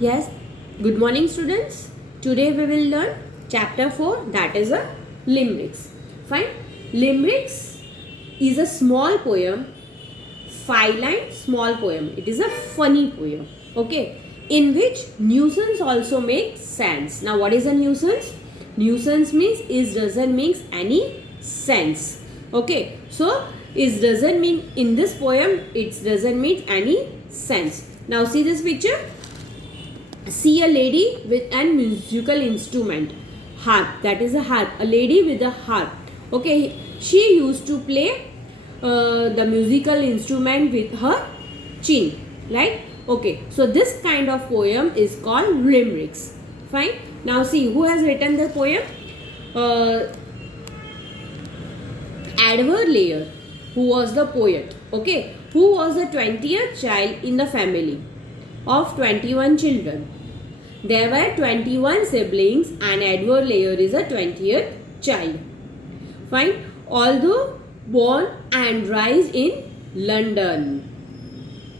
Yes, good morning students. Today we will learn chapter 4, that is a limericks. Fine. Limericks is a small poem, 5-line small poem. It is a funny poem. Okay. In which nuisance also makes sense. Now what is a nuisance? Nuisance means it doesn't make any sense. Okay. So it doesn't mean in this poem it doesn't make any sense. Now see this picture. See a lady with a musical instrument, harp. That is a harp. A lady with a harp. Okay, she used to play the musical instrument with her chin, right? Okay, so this kind of poem is called limericks. Fine. Now see who has written the poem. Edward Lear, who was the poet. Okay, who was the 20th child in the family of 21 children. There were 21 siblings and Edward Lear is a 20th child. Fine. Although born and raised in London,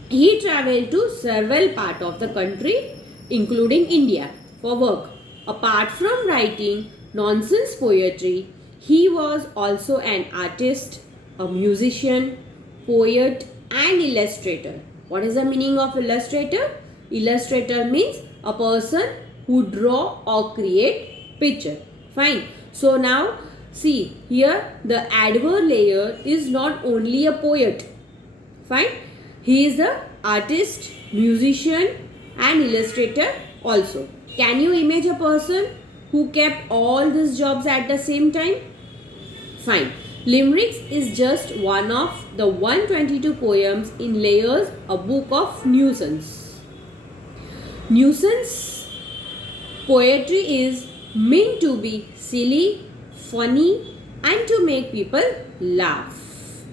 he travelled to several parts of the country including India for work. Apart from writing nonsense poetry, he was also an artist, a musician, poet and illustrator. What is the meaning of illustrator? Illustrator means a person who draw or create picture. Fine. So now see here the Edward Lear is not only a poet. Fine. He is a artist, musician and illustrator also. Can you imagine a person who kept all these jobs at the same time? Fine. Limericks is just one of the 122 poems in Lear's A Book of Nuisance. Nuisance poetry is meant to be silly, funny and to make people laugh.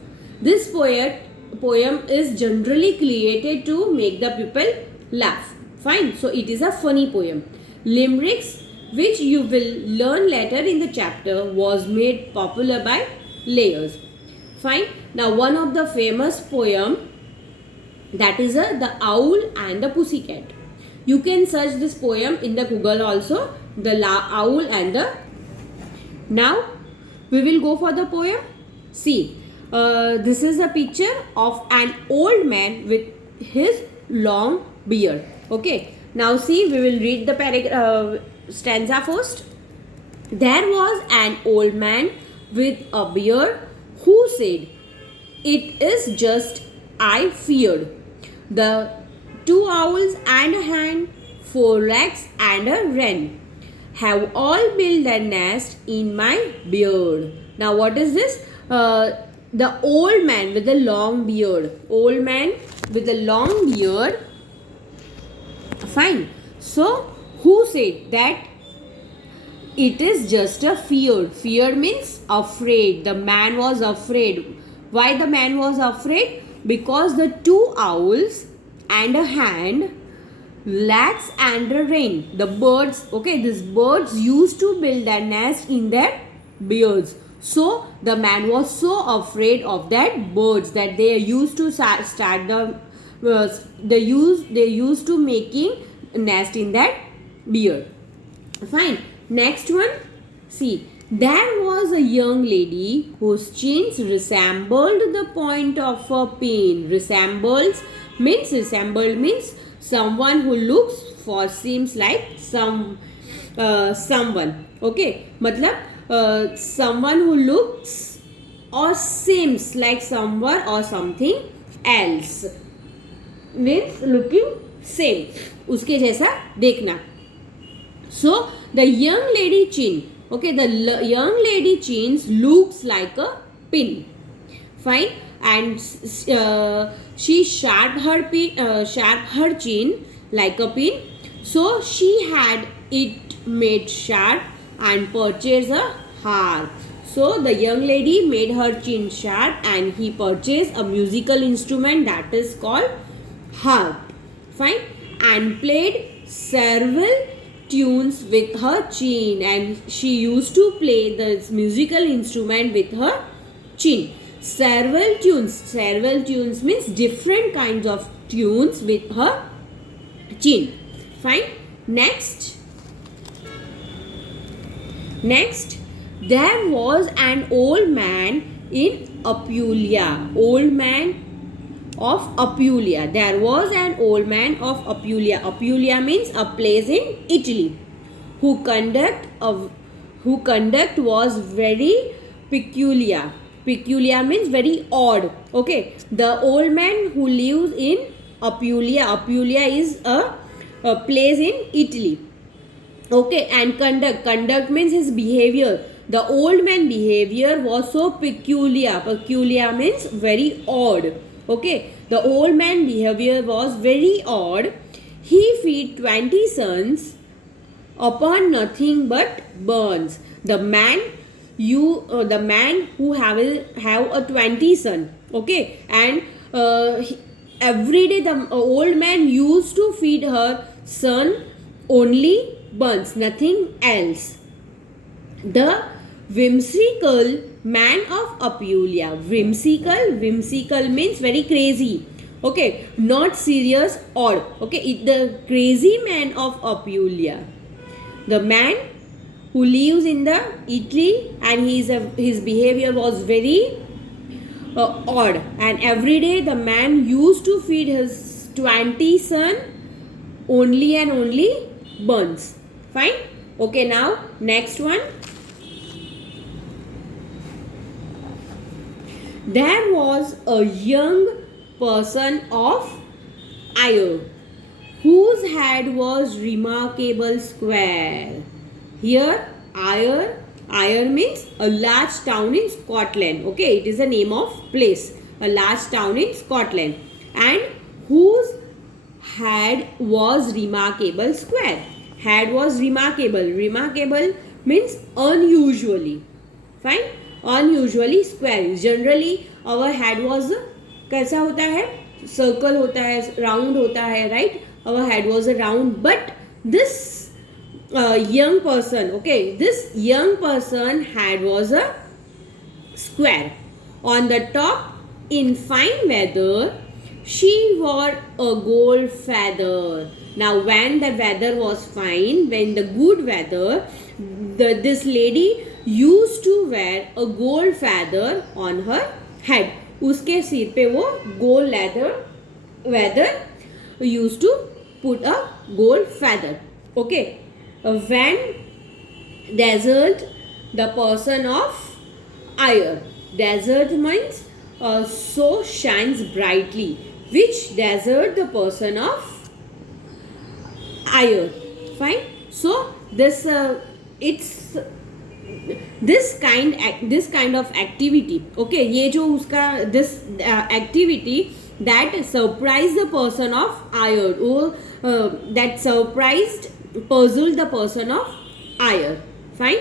This poem is generally created to make the people laugh. Fine. So it is a funny poem. Limericks, which you will learn later in the chapter, was made popular by Lear. Fine. Now one of the famous poem, that is The Owl and the Pussycat. You can search this poem in the Google also. The Owl and the... Now we will go for the poem. See, this is a picture of an old man with his long beard. Okay. Now see, we will read the stanza first. There was an old man with a beard who said, "It is just I feared. The 2 owls and a hen, 4 legs and a wren have all built their nest in my beard." Now what is this? The old man with the long beard. Old man with the long beard. Fine. So who said that it is just a fear? Fear means afraid. The man was afraid. Why the man was afraid? Because the 2 owls and a hen, legs and a wren, the birds, okay, these birds used to build their nest in their beards. So the man was so afraid of that birds that they used to start the they used to making nest in that beard. Fine. Next one. See, there was a young lady whose chins resembled the point of a pin. Resembled means someone who looks or seems like someone. Okay, matlab someone who looks or seems like someone or something else means looking same, उसके जैसा देखना. So the young lady chin, okay, the young lady chin looks like a pin. Fine. And she sharp her chin like a pin. So she had it made sharp and purchased a harp. So the young lady made her chin sharp and he purchased a musical instrument that is called harp. Fine. And played several tunes with her chin, and she used to play this musical instrument with her chin. Several tunes means different kinds of tunes with her chin. Fine. Next, there was an old man in Apulia. Old man of Apulia. There was an old man of Apulia. Apulia means a place in Italy. Who conduct was very peculiar. Peculiar means very odd. Okay. The old man who lives in Apulia. Apulia is a place in Italy. Okay, and conduct means his behavior. The old man behavior was so peculiar. Peculiar means very odd. Okay, the old man behavior was very odd. He feed 20 sons upon nothing but burns. The man who have a 20 son. Okay, and every day the old man used to feed her son only buns, nothing else. The whimsical man of Apulia. Whimsical means very crazy. Okay, not serious, odd. Okay, the crazy man of Apulia. The man who lives in the Italy, and his behavior was very odd, and every day the man used to feed his 20 son only and only buns. Fine. Okay, now next one. There was a young person of Ayr whose head was remarkable square. Here Ayr means a large town in Scotland. Okay, it is a name of place. A large town in Scotland, and whose head was remarkable square. Head was remarkable. Remarkable means unusually. Fine. Unusually square. Generally our head was कैसा होता है? Circle होता है, round होता है, right? Our head was a round, but this young person, okay, this young person head was a square. On the top, in fine weather, she wore a gold feather. Now, when the weather was fine, when the good weather, this lady used to wear a gold feather on her head. उसके सिर पे वो gold feather used to put a gold feather. Okay. When desert, the person of Ayr. Desert means so shines brightly. Which desert? The person of Ayr. Fine. So this it's this kind of activity. Okay, ये जो उसका this activity that surprised the person of Ayr, or that puzzled the person of Ayr. Fine.